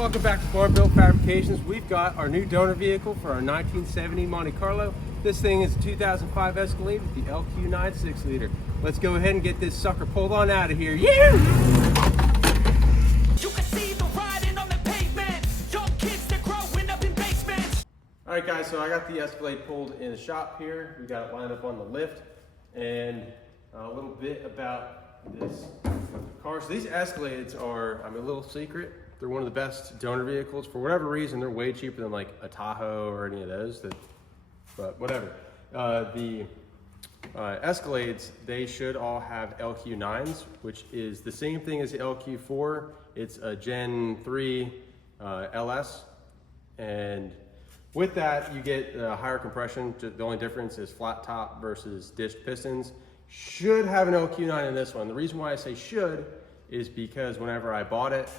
Welcome back to BarnBuilt Fabrications. We've got our new donor vehicle for our 1970 Monte Carlo. This thing is a 2005 Escalade with the LQ9 6-liter. Let's go ahead and get this sucker pulled on out of here. Yeah! You can see the riding on the pavement. Young kids, they're growing up in basements. All right, guys, so I got the Escalade pulled in the shop here. We got it lined up on the lift, and a little bit about this car. So these Escalades are, a little secret. They're one of the best donor vehicles. For whatever reason, they're way cheaper than like a Tahoe or any of those. But whatever. The Escalades, they should all have LQ9s, which is the same thing as the LQ4. It's a Gen 3 LS, and with that you get higher compression. The only difference is flat top versus dished pistons. Should have an LQ9 in this one. The reason why I say should is because whenever I bought it,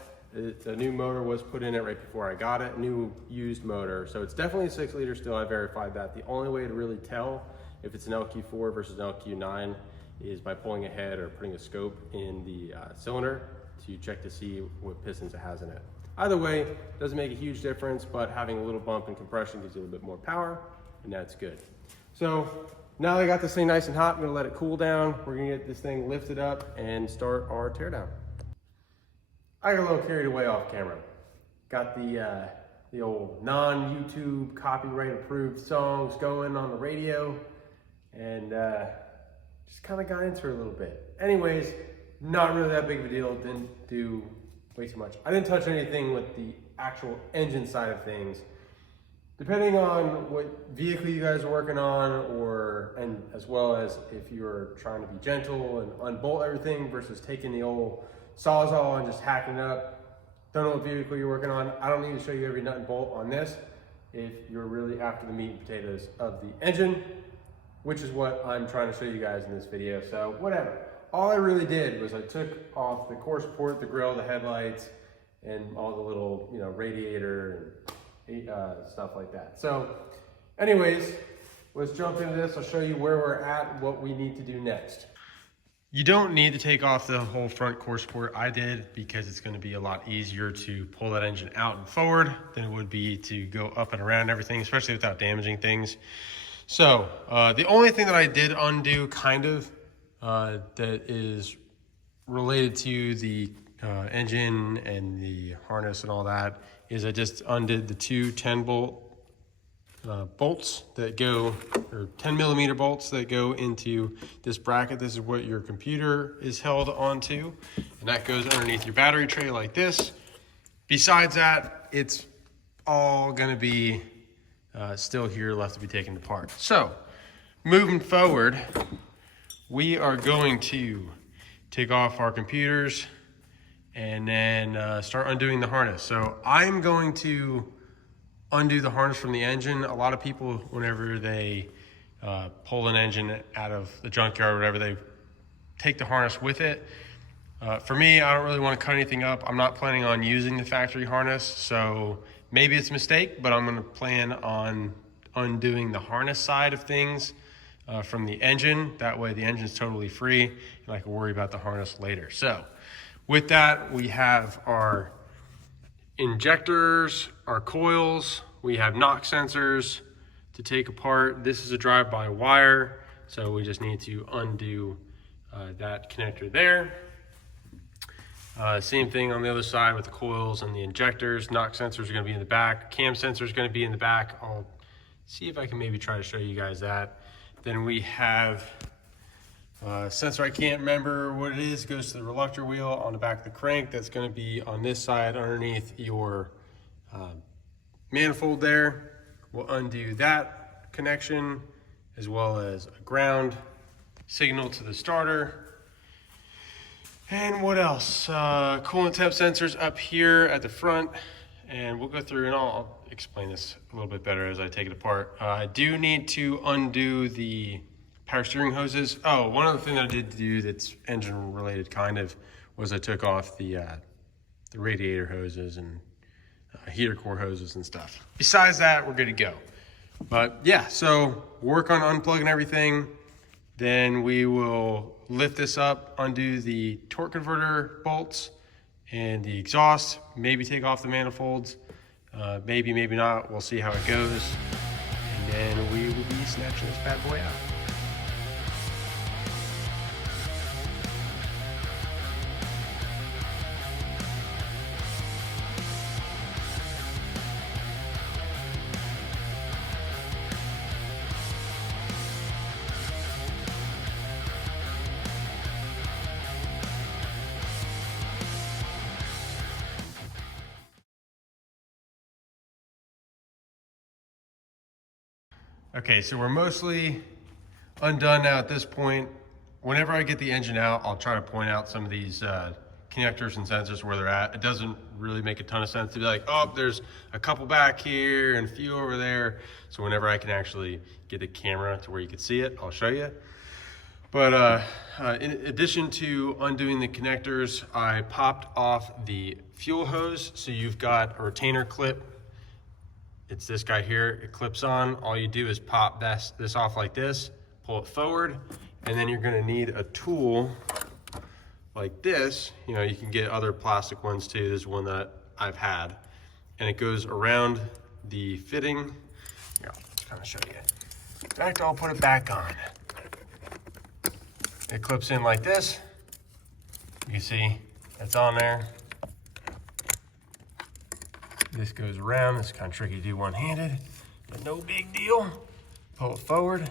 the new motor was put in it right before I got it, new used motor. So it's definitely a 6-liter still, I verified that. The only way to really tell if it's an LQ4 versus an LQ9 is by pulling a head or putting a scope in the cylinder to check to see what pistons it has in it. Either way, doesn't make a huge difference, but having a little bump in compression gives you a little bit more power, and that's good. So now that I got this thing nice and hot, I'm gonna let it cool down. We're gonna get this thing lifted up and start our teardown. I got a little carried away off camera. Got the old non-YouTube copyright approved songs going on the radio, and just kind of got into it a little bit. Anyways, not really that big of a deal. Didn't do way too much. I didn't touch anything with the actual engine side of things. Depending on what vehicle you guys are working on, and as well as if you're trying to be gentle and unbolt everything versus taking the old Sawzall and just hacking it up. Don't know what vehicle you're working on. I don't need to show you every nut and bolt on this if you're really after the meat and potatoes of the engine, which is what I'm trying to show you guys in this video. So whatever. All I really did was I took off the core support, the grill, the headlights, and all the little, radiator and stuff like that. So anyways, let's jump into this. I'll show you where we're at, what we need to do next. You don't need to take off the whole front core support. I did because it's going to be a lot easier to pull that engine out and forward than it would be to go up and around everything, especially without damaging things. So the only thing that I did undo that is related to the engine and the harness and all that is I just undid the two 10-bolt bolts that go, or 10mm bolts that go into this bracket. This is what your computer is held onto, and that goes underneath your battery tray like this. Besides that, it's all gonna be still here, left to be taken apart. So moving forward, we are going to take off our computers and then start undoing the harness. So I'm going to undo the harness from the engine. A lot of people, whenever they pull an engine out of the junkyard or whatever, they take the harness with it. For me, I don't really want to cut anything up. I'm not planning on using the factory harness, so maybe it's a mistake, but I'm going to plan on undoing the harness side of things from the engine. That way the engine's totally free and I can worry about the harness later. So with that, we have our injectors, our coils, we have knock sensors to take apart. This is a drive-by wire, so we just need to undo that connector there. Same thing on the other side with the coils and the injectors. Knock sensors are going to be in the back. Cam sensor is going to be in the back. I'll see if I can maybe try to show you guys that. Then we have sensor, I can't remember what it is, goes to the reluctor wheel on the back of the crank. That's going to be on this side underneath your manifold there. We'll undo that connection as well as a ground signal to the starter. And what else? Coolant temp sensors up here at the front, and we'll go through and I'll explain this a little bit better as I take it apart. I do need to undo the power steering hoses. Oh, one other thing that I did do that's engine related kind of was I took off the radiator hoses and heater core hoses and stuff. Besides that, we're good to go. But yeah, so work on unplugging everything. Then we will lift this up, undo the torque converter bolts, and the exhaust, maybe take off the manifolds, maybe not, we'll see how it goes, and then we will be snatching this bad boy out. Okay, so we're mostly undone now at this point. Whenever I get the engine out, I'll try to point out some of these connectors and sensors where they're at. It doesn't really make a ton of sense to be like, oh, there's a couple back here and a few over there. So whenever I can actually get the camera to where you can see it, I'll show you. But in addition to undoing the connectors, I popped off the fuel hose. So you've got a retainer clip. It's this guy here, it clips on. All you do is pop this off like this, pull it forward, and then you're gonna need a tool like this. You know, you can get other plastic ones too. This is one that I've had. And it goes around the fitting. Here, let's kind of show you. In fact, I'll put it back on. It clips in like this. You can see it's on there. This goes around. It's kind of tricky to do one-handed, but no big deal. Pull it forward.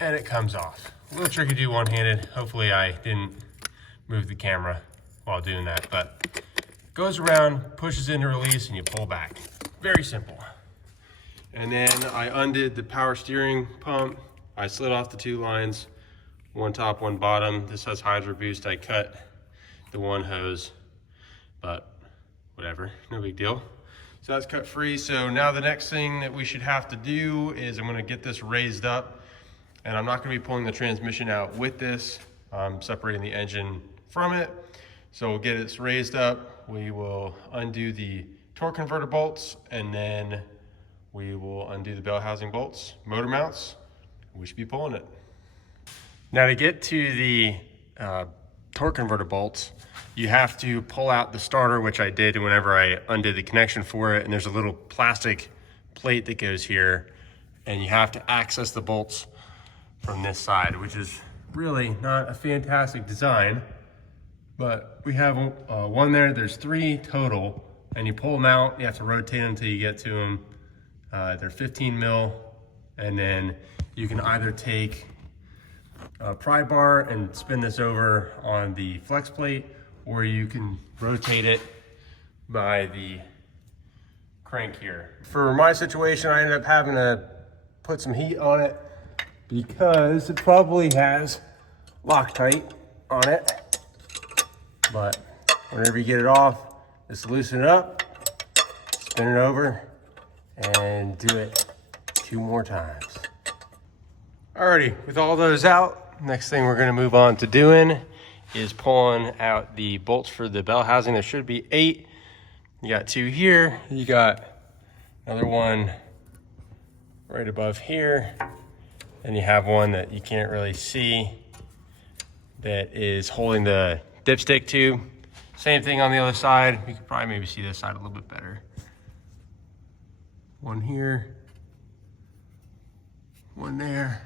And it comes off. A little tricky to do one-handed. Hopefully I didn't move the camera while doing that, but it goes around, pushes in to release, and you pull back. Very simple. And then I undid the power steering pump. I slid off the 2 lines. One top, one bottom. This has Hydro Boost. I cut the one hose, but whatever, no big deal. So that's cut free. So now the next thing that we should have to do is I'm gonna get this raised up, and I'm not gonna be pulling the transmission out with this. I'm separating the engine from it. So we'll get it raised up. We will undo the torque converter bolts, and then we will undo the bell housing bolts, motor mounts. We should be pulling it. Now to get to the torque converter bolts, you have to pull out the starter, which I did whenever I undid the connection for it. And there's a little plastic plate that goes here, and you have to access the bolts from this side, which is really not a fantastic design, but we have one there. There's 3 total, and you pull them out. You have to rotate them until you get to them. They're 15 mil, and then you can either take a pry bar and spin this over on the flex plate, or you can rotate it by the crank here. For my situation, I ended up having to put some heat on it because it probably has Loctite on it. But whenever you get it off, just loosen it up, spin it over, and do it 2 more times. Alrighty, with all those out, next thing we're gonna move on to doing is pulling out the bolts for the bell housing. There should be 8. You got 2 here. You got another one right above here. And you have one that you can't really see that is holding the dipstick tube. Same thing on the other side. You could probably maybe see this side a little bit better. One here, one there.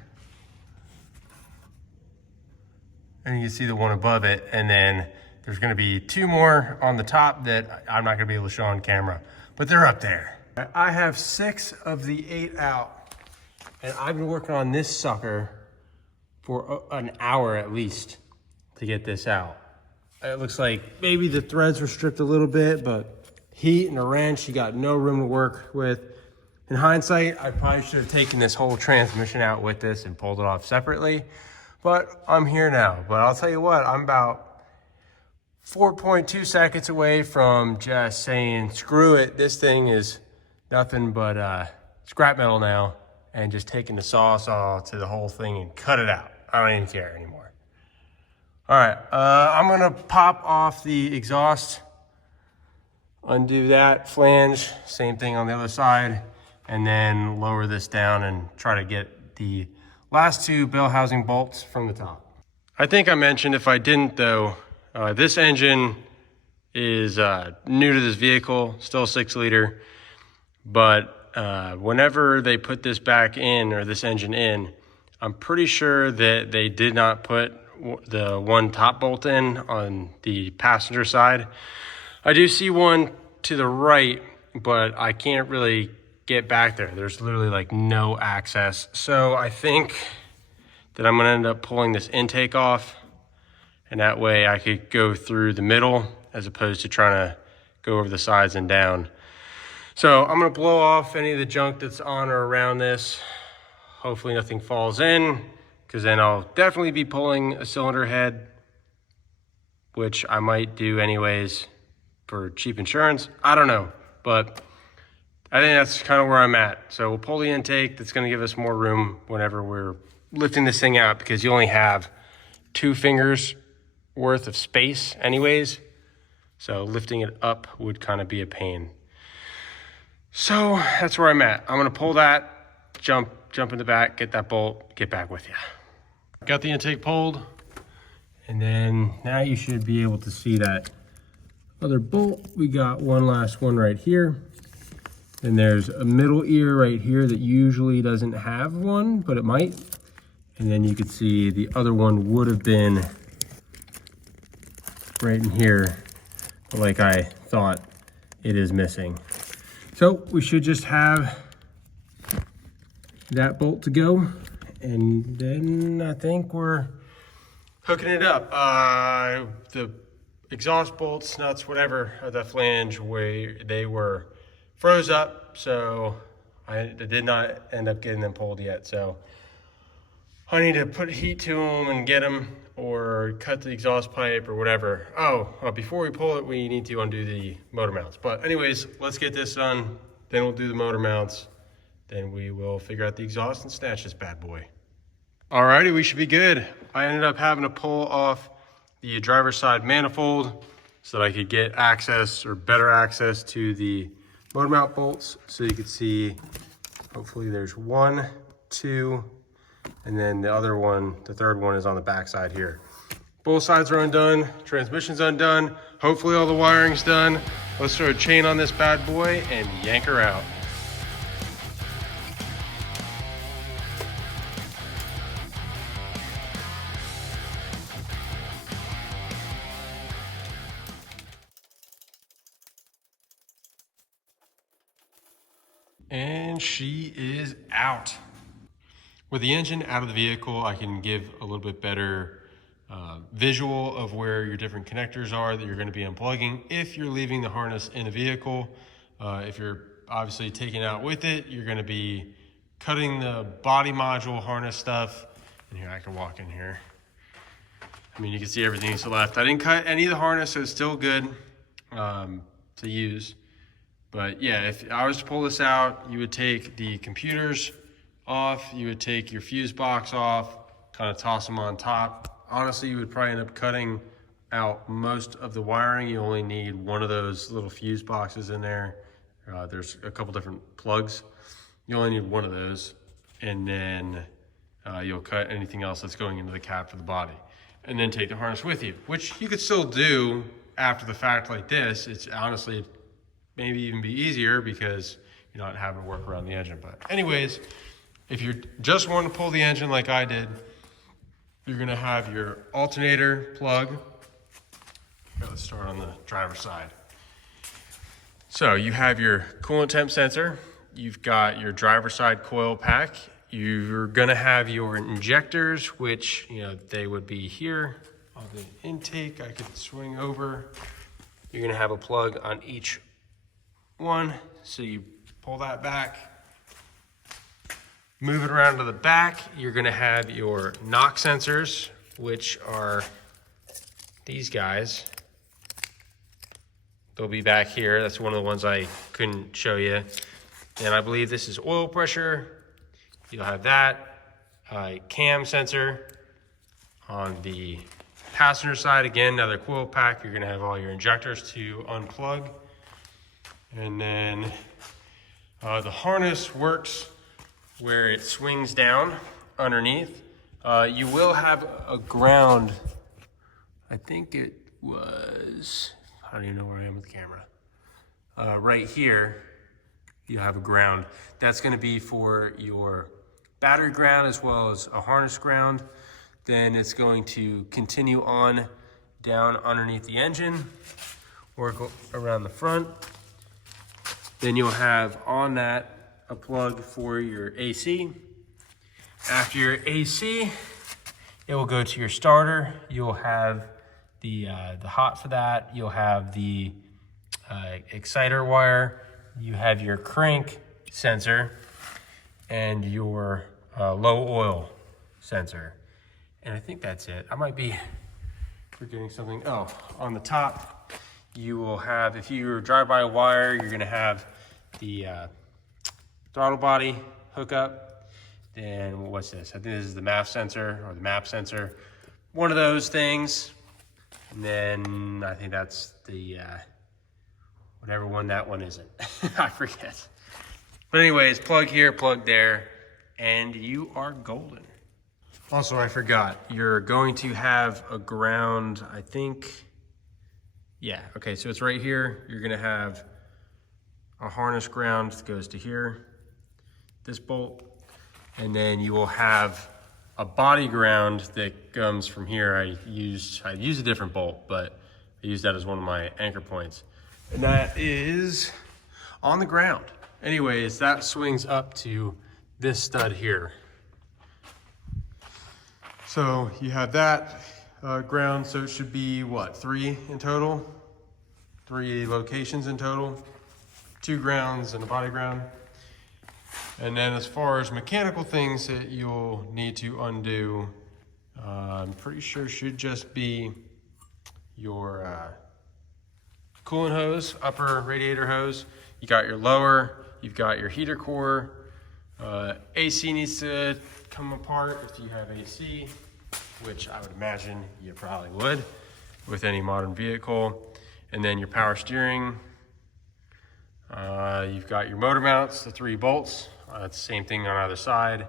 And you can see the one above it, and then there's gonna be 2 more on the top that I'm not gonna be able to show on camera, but they're up there. I have 6 of the 8 out, and I've been working on this sucker for an hour at least to get this out. It looks like maybe the threads were stripped a little bit, but heat and a wrench, you got no room to work with. In hindsight, I probably should have taken this whole transmission out with this and pulled it off separately. But I'm here now. But I'll tell you what, I'm about 4.2 seconds away from just saying, screw it, this thing is nothing but scrap metal now, and just taking the saw to the whole thing and cut it out. I don't even care anymore. All right, I'm gonna pop off the exhaust, undo that flange, same thing on the other side, and then lower this down and try to get the last two bell housing bolts from the top. I think I mentioned, if I didn't though, this engine is new to this vehicle, still 6-liter, but whenever they put this back in, or this engine in, I'm pretty sure that they did not put the one top bolt in on the passenger side. I do see one to the right, but I can't really get back there. There's literally like no access. So I think that I'm gonna end up pulling this intake off, and that way I could go through the middle as opposed to trying to go over the sides and down. So I'm gonna blow off any of the junk that's on or around this. Hopefully nothing falls in, because then I'll definitely be pulling a cylinder head, which I might do anyways for cheap insurance. I don't know, but I think that's kind of where I'm at. So we'll pull the intake. That's gonna give us more room whenever we're lifting this thing out, because you only have 2 fingers worth of space anyways. So lifting it up would kind of be a pain. So that's where I'm at. I'm gonna pull that, jump in the back, get that bolt, get back with you. Got the intake pulled, and then now you should be able to see that other bolt. We got one last one right here. And there's a middle ear right here that usually doesn't have one, but it might. And then you could see the other one would have been right in here, but like I thought, it is missing. So we should just have that bolt to go, and then I think we're hooking it up. The exhaust bolts, nuts, whatever, of the flange, where they were froze up, so I did not end up getting them pulled yet. So I need to put heat to them and get them, or cut the exhaust pipe or whatever. Before we pull it, we need to undo the motor mounts. But anyways, let's get this done. Then we'll do the motor mounts. Then we will figure out the exhaust and snatch this bad boy. Alrighty, we should be good. I ended up having to pull off the driver's side manifold so that I could get access, or better access, to the motor mount bolts. So you could see, hopefully there's 1, 2, and then the other one, the third one, is on the back side here. Both sides are undone, transmission's undone, hopefully all the wiring's done. Let's throw a chain on this bad boy and yank her out. And she is out. With the engine out of the vehicle, I can give a little bit better visual of where your different connectors are that you're going to be unplugging if you're leaving the harness in the vehicle. If you're obviously taking it out with it, you're going to be cutting the body module harness stuff. And here, I can walk in here. I mean, you can see everything to the left. I didn't cut any of the harness, so it's still good to use. But yeah, if I was to pull this out, you would take the computers off, you would take your fuse box off, kind of toss them on top. Honestly, you would probably end up cutting out most of the wiring. You only need one of those little fuse boxes in there. There's a couple different plugs. You only need one of those. And then you'll cut anything else that's going into the cap for the body. And then take the harness with you, which you could still do after the fact like this. It's honestly maybe even be easier because you're not having to work around the engine. But anyways, if you're just wanting to pull the engine like I did, you're gonna have your alternator plug. Okay, let's start on the driver's side. So you have your coolant temp sensor. You've got your driver's side coil pack. You're gonna have your injectors, which, they would be here on the intake. I could swing over. You're gonna have a plug on each one. So you pull that back, move it around to the back. You're gonna have your knock sensors, which are these guys. They'll be back here. That's one of the ones I couldn't show you. And I believe this is oil pressure. You'll have that. Cam sensor on the passenger side. Again, another coil pack. You're gonna have all your injectors to unplug. And then the harness works where it swings down underneath. You will have a ground, I think it was, I don't even know where I am with the camera. Right here, you'll have a ground. That's gonna be for your battery ground as well as a harness ground. Then it's going to continue on down underneath the engine or go around the front. Then you'll have on that a plug for your AC. After your AC, it will go to your starter. You'll have the hot for that. You'll have the exciter wire. You have your crank sensor and your low oil sensor. And I think that's it. I might be forgetting something. Oh, on the top, you will have, if you drive by a wire, you're gonna have the throttle body hookup. Then what's this? I think this is the MAF sensor or the map sensor. One of those things. And then I think that's the, whatever one that one isn't. I forget. But anyways, plug here, plug there, and you are golden. Also, I forgot, you're going to have a ground, I think, yeah, okay, so it's right here. You're gonna have a harness ground that goes to here, this bolt, and then you will have a body ground that comes from here. I used a different bolt, but I used that as one of my anchor points. And that is on the ground. Anyways, that swings up to this stud here. So you have that ground, so it should be what, 3 in total? 3 locations in total, 2 grounds and a body ground. And then as far as mechanical things that you'll need to undo, I'm pretty sure should just be your coolant hose, upper radiator hose. You got your lower, you've got your heater core. AC needs to come apart if you have AC, which I would imagine you probably would with any modern vehicle. And then your power steering. You've got your motor mounts, the 3 bolts. It's the same thing on either side.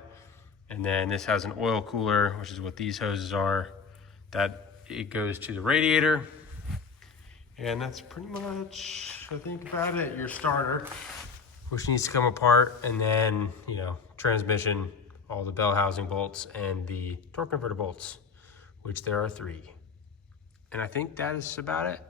And then this has an oil cooler, which is what these hoses are. That it goes to the radiator. And that's pretty much, I think, about it. Your starter, which needs to come apart, and then, you know, transmission, all the bell housing bolts, and the torque converter bolts, which there are 3. And I think that is about it.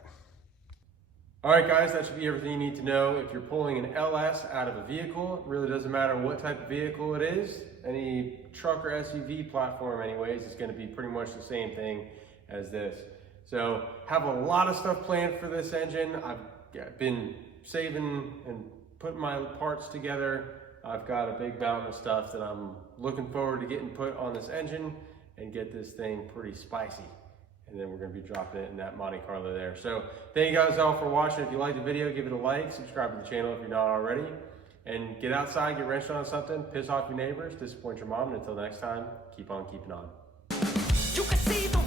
All right, guys, that should be everything you need to know. If you're pulling an LS out of a vehicle, it really doesn't matter what type of vehicle it is. Any truck or SUV platform anyways, is gonna be pretty much the same thing as this. So have a lot of stuff planned for this engine. I've been saving and putting my parts together. I've got a big mountain of stuff that I'm looking forward to getting put on this engine and get this thing pretty spicy. And then we're gonna be dropping it in that Monte Carlo there. So thank you guys all for watching. If you liked the video, give it a like, subscribe to the channel if you're not already, and get outside, get wrenched on something, piss off your neighbors, disappoint your mom, and until next time, keep on keeping on. You can see the